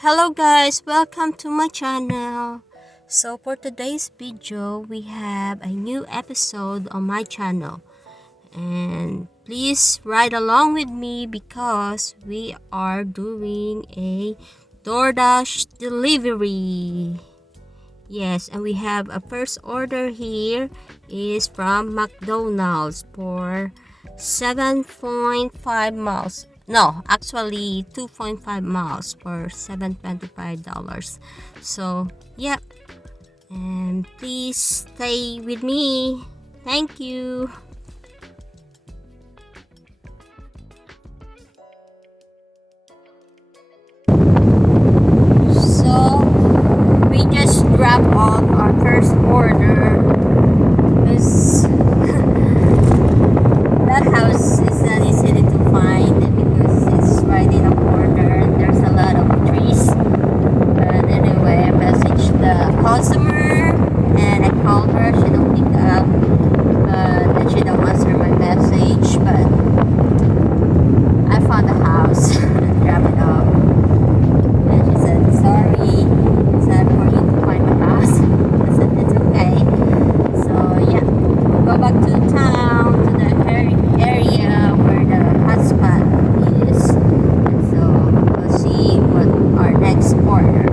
Hello guys, welcome to my channel. So for today's video, we have a new episode on my channel. And please ride along with me because we are doing a DoorDash delivery. Yes, and we have a first order here is from McDonald's for 7.5 miles. No, actually 2.5 miles for $725. So, yeah. And please stay with me. Thank you. So, we just dropped off our first order. This that house is not easy to find because it's right in a corner and there's a lot of trees. But anyway, I messaged the customer and I called her. She don't pick up, and she don't answer my message. But I found the house and dropped it off. And she said, "Sorry, it's hard for you to find my house." I said, "It's okay." So yeah, we'll go back to town to the area where the hotspot is. And so we'll see what our next order.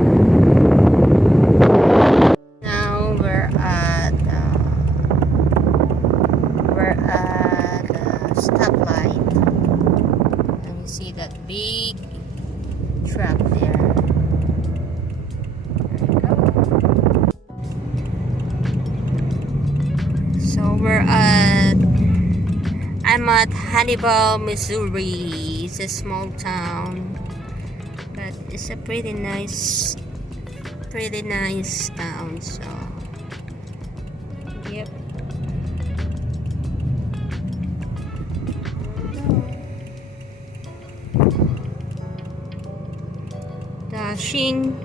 Now we're at a stoplight, and you see that big truck there. There you go. So I'm at Hannibal, Missouri. It's a small town, but it's a pretty nice town. So, yep. Dashing.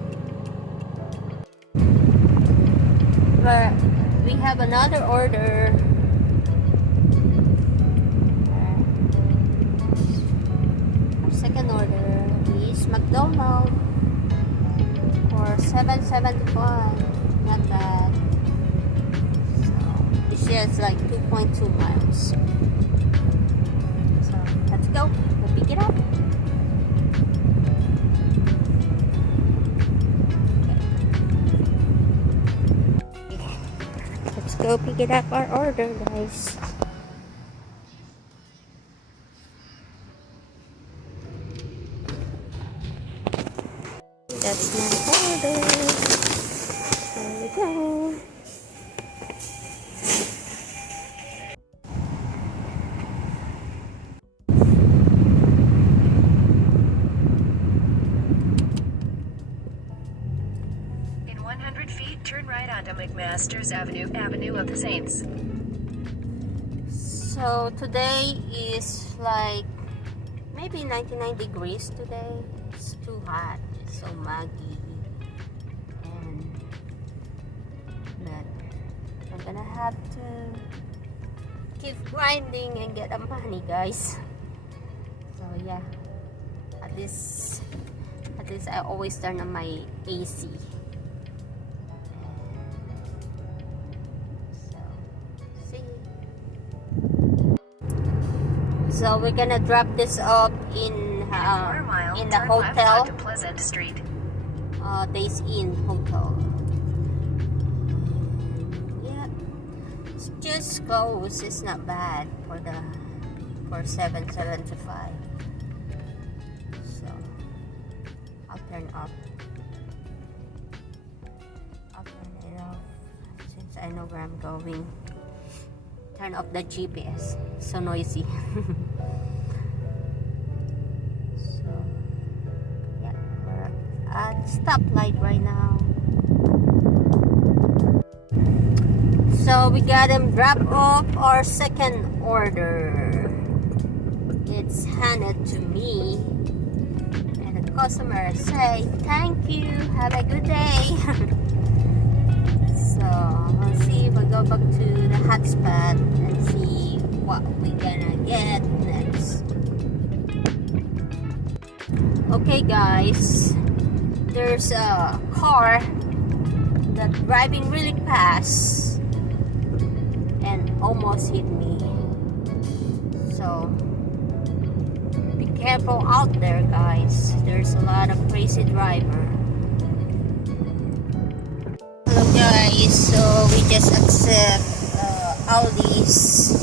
But we have another order. Our second order is McDonald's for $7.75. Not bad. So it's just like 2.2 miles. So let's go. We'll pick it up. Let's go pick it up our order, guys. That's my order. There we go. In 100 feet, turn right onto McMaster's Avenue of the Saints. So today is like maybe 99 degrees today. It's too hot. It's so muggy. But I'm gonna have to keep grinding and get the money, guys. So yeah, at least I always turn on my AC. So we're gonna drop this up in the hotel. To Pleasant Street. Days Inn Hotel. Yeah, it's just close. It's not bad for $7.75. So I'll turn it off since I know where I'm going. Turn off the GPS. So noisy. So yeah, we're at stoplight right now. So we got them drop off our second order. It's handed to me, and the customer say, "Thank you. Have a good day." So we'll see if we go back to the hotspot and see what we're gonna get next. Okay guys, there's a car that driving really fast and almost hit me. So be careful out there, guys. There's a lot of crazy driver. Hello guys, so we just accept Aldi's, so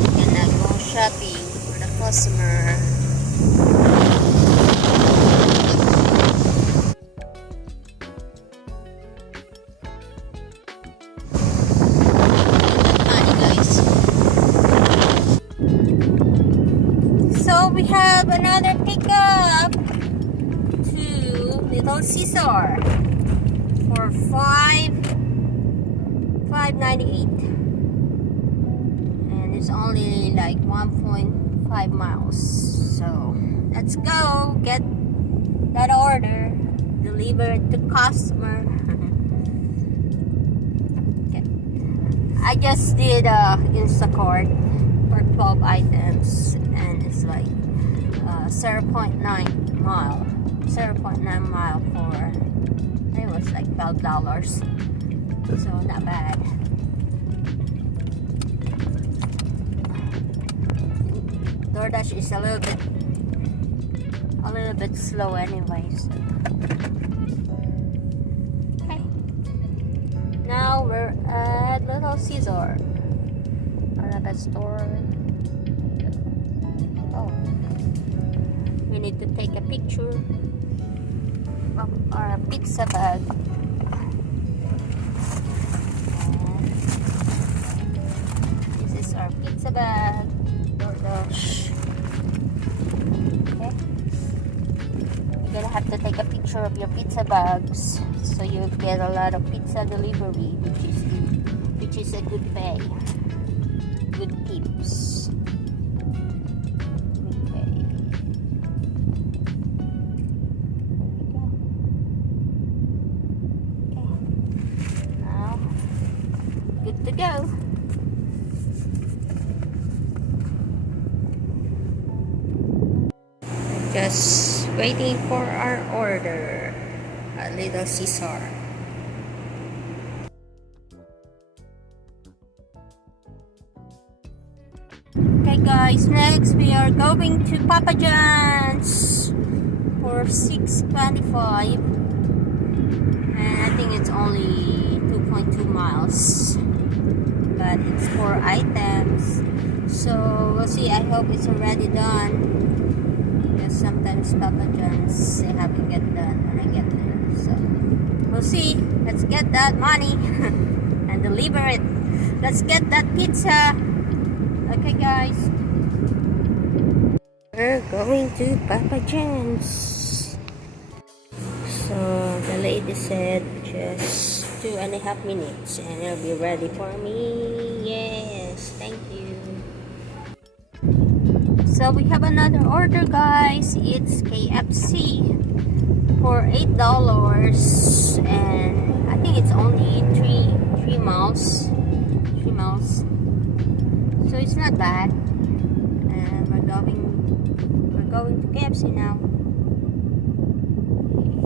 we can go shopping for the customer. So we have another pickup to Little Caesar for $5.98, and it's only like 1.5 miles. So let's go get that order, deliver it to customer. Okay. I just did Instacart for 12 items, and it's like 0.9 mile for, it was like $12, so not bad. DoorDash is a little bit slow anyway, so. Okay, now we're at Little Caesar, another store. Oh, we need to take a picture of our pizza bag. And this is our pizza bag. DoorDash. Okay, you're gonna have to take a picture of your pizza bags so you get a lot of pizza delivery, which is a good pay, good tips. Good to go. Just waiting for our order at Little Caesar. Okay guys, next we are going to Papa John's for $6.25, and I think it's only 2.2 miles, but it's 4 items, so we'll see. I hope it's already done, because sometimes Papa John's, they haven't get done when I get there, so we'll see. Let's get that money and deliver it. Let's get that pizza. Okay guys, we're going to Papa John's. So the lady said just 2.5 minutes and it'll be ready for me. Yes, thank you. So we have another order, guys. It's KFC for $8, and I think it's only 3 miles. 3 miles. So it's not bad. And we're going to KFC now.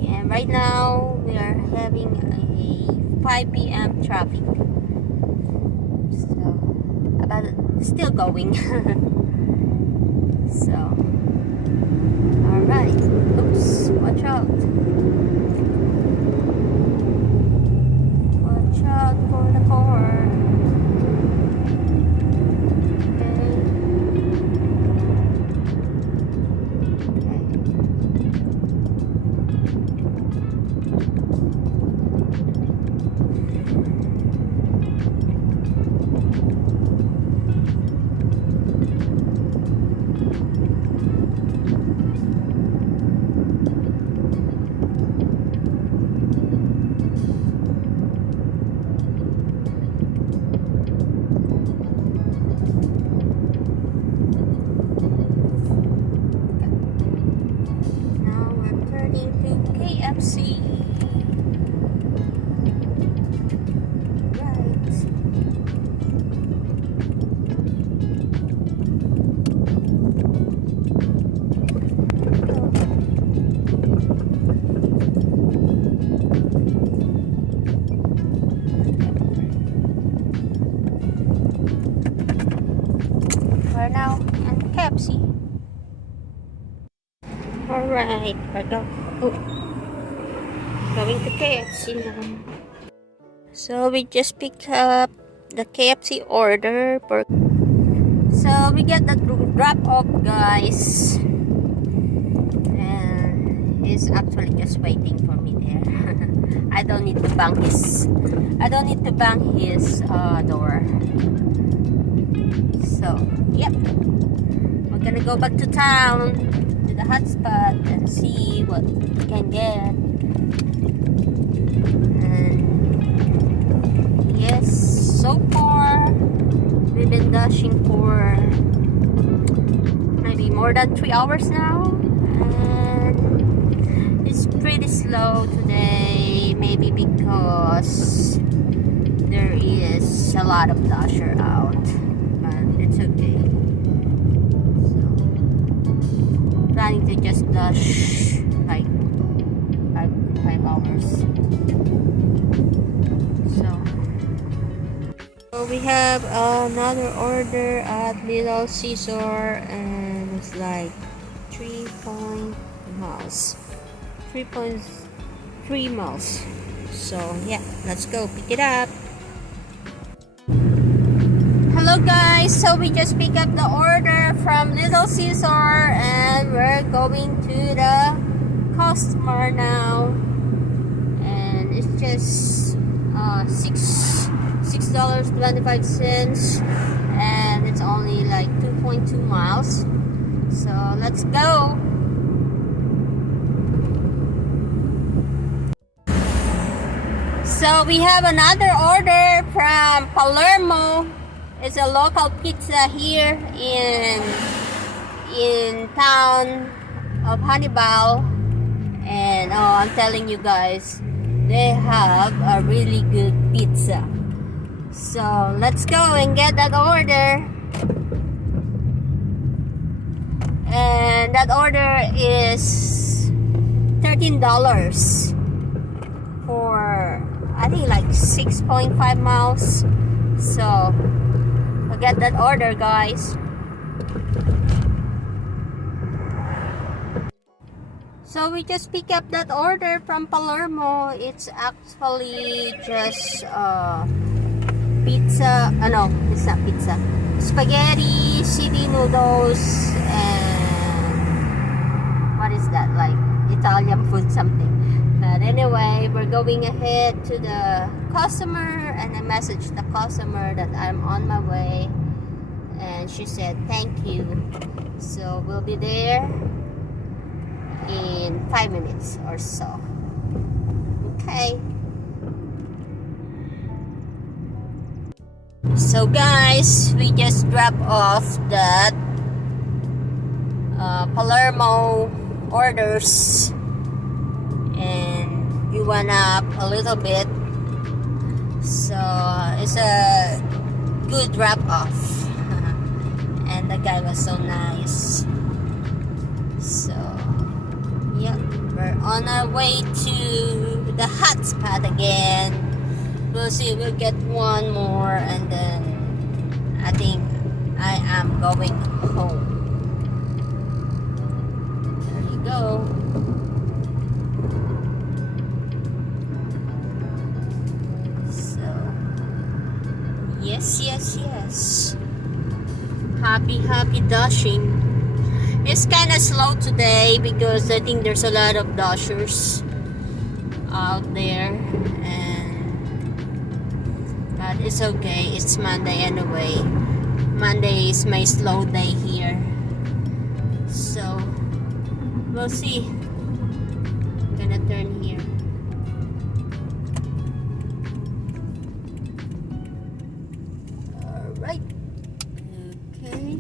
And right now we are having a 5 p.m. traffic. So still going. So alright. Oops, watch out. Watch out for the car. KFC. Right. Alright, going to KFC now. So we just picked up the KFC order. So we get the drop off, guys. And he's actually just waiting for me there. I don't need to bang his door. So, yep. We're gonna go back to town to the hotspot and see what we can get. And yes, so far we've been dashing for maybe more than 3 hours now, and it's pretty slow today, maybe because there is a lot of dasher out, but it's okay. So planning to just dash like 5 hours. So we have another order at Little Caesar, and it's like 3.3 miles. So yeah, let's go pick it up. Hello guys, so we just picked up the order from Little Caesar and we're going to the customer now, and it's just $6.25, and it's only like 2.2 miles. So let's go. So we have another order from Palermo. It's a local pizza here in town of Hannibal, and I'm telling you guys, they have a really good pizza. So let's go and get that order. And that order is $13 for, I think, like 6.5 miles. So I'll get that order, guys. So we just pick up that order from Palermo. It's actually just pizza. No, it's not pizza. Spaghetti, city noodles, and what is that? Like Italian food something. But anyway, we're going ahead to the customer, and I messaged the customer that I'm on my way, and she said thank you. So we'll be there in 5 minutes or so. Okay. So guys, we just dropped off that Palermo orders, and we went up a little bit. So it's a good drop off. And the guy was so nice. So yep, we're on our way to the hot spot again. We'll see, we'll get one more, and then I think I am going home. There you go. So yes. Happy dashing. It's kind of slow today because I think there's a lot of dashers out there, but it's okay. It's Monday anyway. Monday is my slow day here. So we'll see. I'm gonna turn here. Alright. Okay.